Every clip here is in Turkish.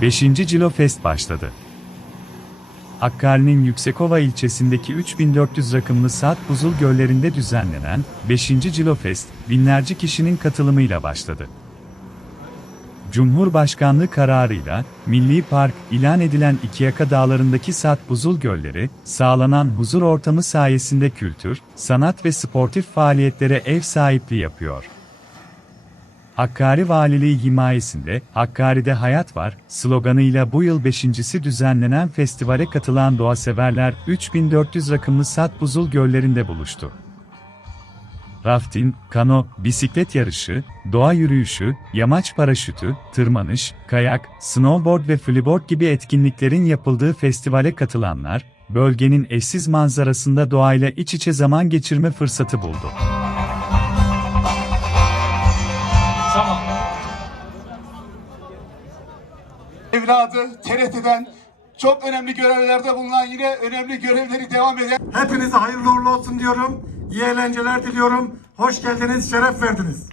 5. Cilo Fest başladı. Hakkari'nin Yüksekova ilçesindeki 3400 rakımlı saat buzul göllerinde düzenlenen 5. Cilo Fest, binlerce kişinin katılımıyla başladı. Cumhurbaşkanlığı kararıyla Milli Park ilan edilen İkiyaka Dağları'ndaki Sat Buzul Gölleri, sağlanan huzur ortamı sayesinde kültür, sanat ve sportif faaliyetlere ev sahipliği yapıyor. Hakkari Valiliği himayesinde Hakkari'de Hayat Var sloganıyla bu yıl beşincisi düzenlenen festivale katılan doğaseverler 3400 rakımlı Sat Buzul Göllerinde buluştu. Rafting, kano, bisiklet yarışı, doğa yürüyüşü, yamaç paraşütü, tırmanış, kayak, snowboard ve freeboard gibi etkinliklerin yapıldığı festivale katılanlar, bölgenin eşsiz manzarasında doğayla iç içe zaman geçirme fırsatı buldu. Evladı TRT'den çok önemli görevlerde bulunan yine önemli görevleri devam eden Hepinize hayırlı uğurlu olsun diyorum. İyi eğlenceler diliyorum. Hoş geldiniz, şeref verdiniz.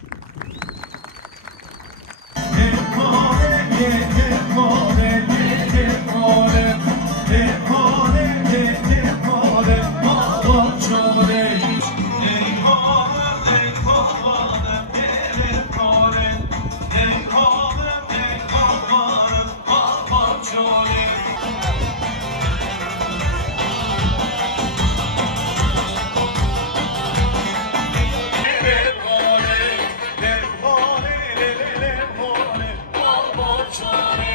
Her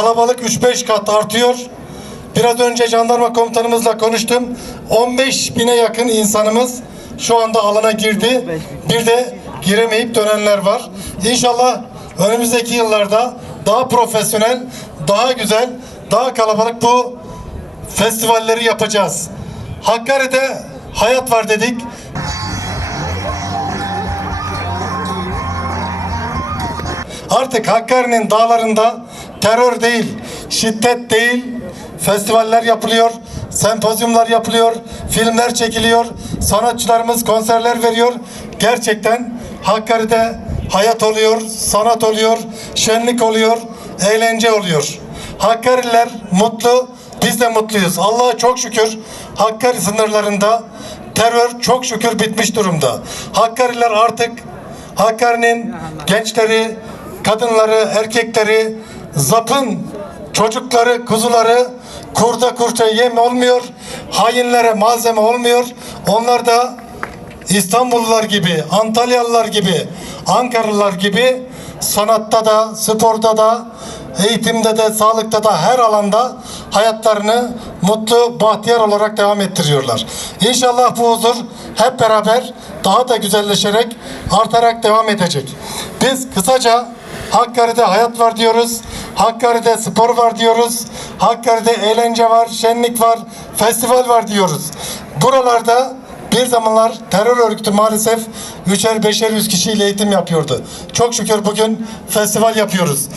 kalabalık 3-5 kat artıyor. Biraz önce jandarma komutanımızla konuştum. 15 bine yakın insanımız şu anda alana girdi. Bir de giremeyip dönenler var. İnşallah önümüzdeki yıllarda daha profesyonel, daha güzel, daha kalabalık bu festivalleri yapacağız. Hakkari'de hayat var dedik. Artık Hakkari'nin dağlarında terör değil, şiddet değil, festivaller yapılıyor, sempozyumlar yapılıyor, filmler çekiliyor, sanatçılarımız konserler veriyor. Gerçekten Hakkari'de hayat oluyor, sanat oluyor, şenlik oluyor, eğlence oluyor. Hakkariler mutlu, biz de mutluyuz. Allah'a çok şükür Hakkari sınırlarında terör çok şükür bitmiş durumda. Hakkariler artık Hakkari'nin gençleri, kadınları, erkekleri, zapın çocukları, kuzuları kurda kurça yem olmuyor. Hainlere malzeme olmuyor. Onlar da İstanbullular gibi, Antalyalılar gibi, Ankaralılar gibi sanatta da, sporda da, eğitimde de, sağlıkta da her alanda hayatlarını mutlu, bahtiyar olarak devam ettiriyorlar. İnşallah bu huzur hep beraber daha da güzelleşerek, artarak devam edecek. Biz kısaca Hakkari'de hayat var diyoruz. Hakkari'de spor var diyoruz. Hakkari'de eğlence var, şenlik var, festival var diyoruz. Buralarda bir zamanlar terör örgütü maalesef üçer beşer yüz kişiyle eğitim yapıyordu. Çok şükür bugün festival yapıyoruz.